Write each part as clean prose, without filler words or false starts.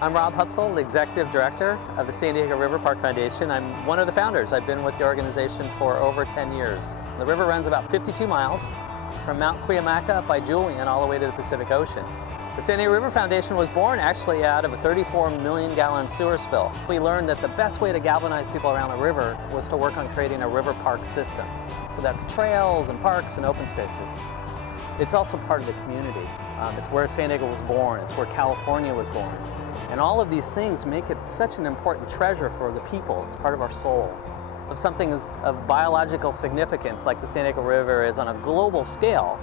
I'm Rob Hutsel, the Executive Director of the San Diego River Park Foundation. I'm one of the founders. I've been with the organization for over 10 years. The river runs about 52 miles from Mount Cuyamaca up by Julian all the way to the Pacific Ocean. The San Diego River Foundation was born actually out of a 34 million gallon sewer spill. We learned that the best way to galvanize people around the river was to work on creating a river park system. So that's trails and parks and open spaces. It's also part of the community. It's where San Diego was born, it's where California was born. And all of these things make it such an important treasure for the people. It's part of our soul. If something is of biological significance, like the San Diego River is on a global scale,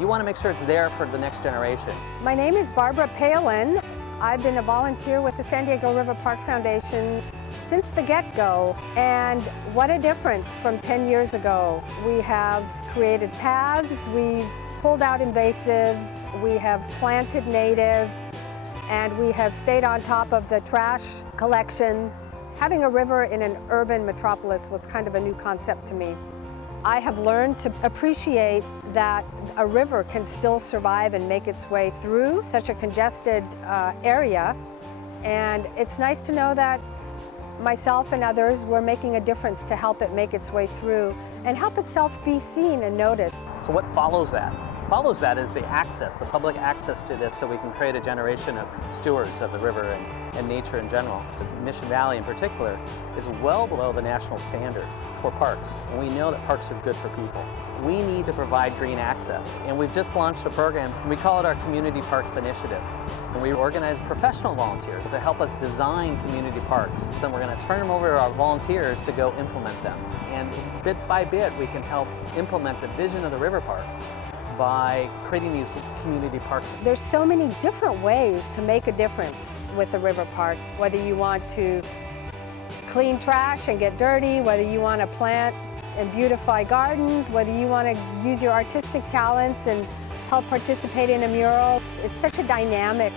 you want to make sure it's there for the next generation. My name is Barbara Palan. I've been a volunteer with the San Diego River Park Foundation since the get-go, and what a difference from 10 years ago. We have created paths, we've pulled out invasives, we have planted natives, and we have stayed on top of the trash collection. Having a river in an urban metropolis was kind of a new concept to me. I have learned to appreciate that a river can still survive and make its way through such a congested area, and it's nice to know that myself and others were making a difference to help it make its way through and help itself be seen and noticed. So what follows that? Follows that is the access, the public access to this, so we can create a generation of stewards of the river and nature in general. Mission Valley in particular is well below the national standards for parks, and we know that parks are good for people. We need to provide green access, and we've just launched a program. We call it our Community Parks Initiative, and we organize professional volunteers to help us design community parks. Then we're going to turn them over to our volunteers to go implement them, and bit by bit we can help implement the vision of the river park by creating these community parks. There's so many different ways to make a difference with the river park, whether you want to clean trash and get dirty, whether you want to plant and beautify gardens, whether you want to use your artistic talents and help participate in a mural. It's such a dynamic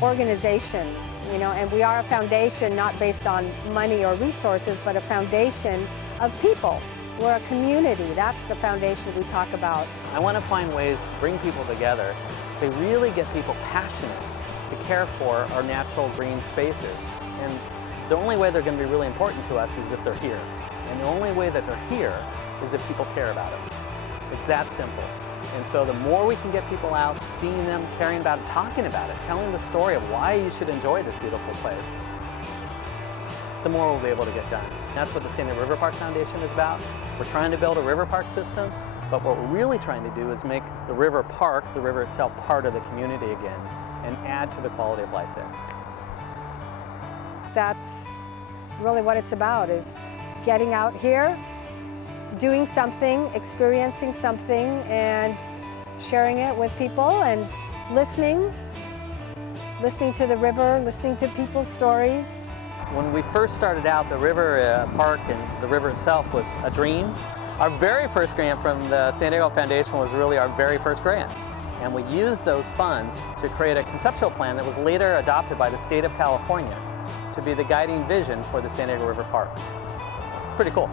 organization, you know, and we are a foundation not based on money or resources, but a foundation of people. We're a community. That's the foundation we talk about. I want to find ways to bring people together to really get people passionate to care for our natural green spaces. And the only way they're going to be really important to us is if they're here. And the only way that they're here is if people care about it. It's that simple. And so the more we can get people out, seeing them, caring about it, talking about it, telling the story of why you should enjoy this beautiful place, the more we'll be able to get done. That's what the San Diego River Park Foundation is about. We're trying to build a river park system, but what we're really trying to do is make the river park, the river itself, part of the community again and add to the quality of life there. That's really what it's about, is getting out here, doing something, experiencing something, and sharing it with people and listening to the river, listening to people's stories. When we first started out, the river park and the river itself was a dream. Our very first grant from the San Diego Foundation was really our very first grant. And we used those funds to create a conceptual plan that was later adopted by the state of California to be the guiding vision for the San Diego River Park. It's pretty cool.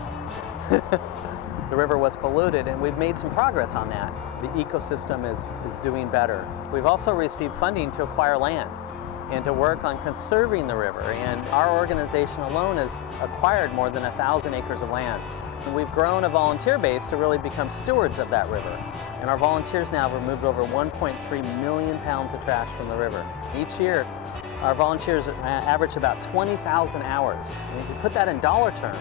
The river was polluted, and we've made some progress on that. The ecosystem is doing better. We've also received funding to acquire land and to work on conserving the river. And our organization alone has acquired more than 1,000 acres of land. And we've grown a volunteer base to really become stewards of that river. And our volunteers now have removed over 1.3 million pounds of trash from the river. Each year, our volunteers average about 20,000 hours. And if you put that in dollar terms,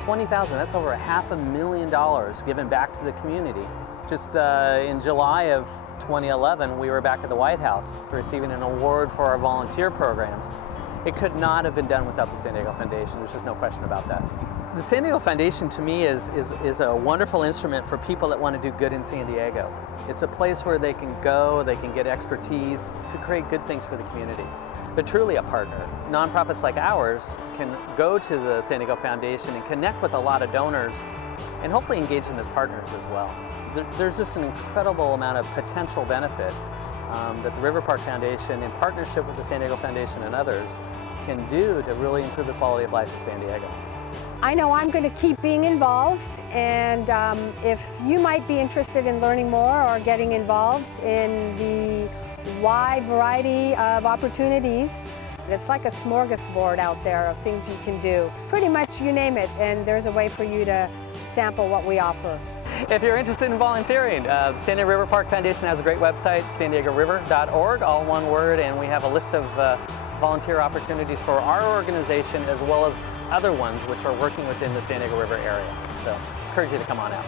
20,000, that's over $500,000 given back to the community. Just in July of 2011, we were back at the White House receiving an award for our volunteer programs. It could not have been done without the San Diego Foundation. There's just no question about that. The San Diego Foundation, to me, is a wonderful instrument for people that want to do good in San Diego. It's a place where they can go, they can get expertise to create good things for the community. They're truly a partner. Nonprofits like ours can go to the San Diego Foundation and connect with a lot of donors and hopefully engage them as partners as well. There's just an incredible amount of potential benefit that the River Park Foundation, in partnership with the San Diego Foundation and others, can do to really improve the quality of life in San Diego. I know I'm going to keep being involved, and if you might be interested in learning more or getting involved in the wide variety of opportunities It's like a smorgasbord out there of things you can do. Pretty much you name it, and there's a way for you to sample what we offer. If you're interested in volunteering, the San Diego River Park Foundation has a great website, sandiegoriver.org, all one word, and we have a list of volunteer opportunities for our organization as well as other ones which are working within the San Diego River area. So, I encourage you to come on out.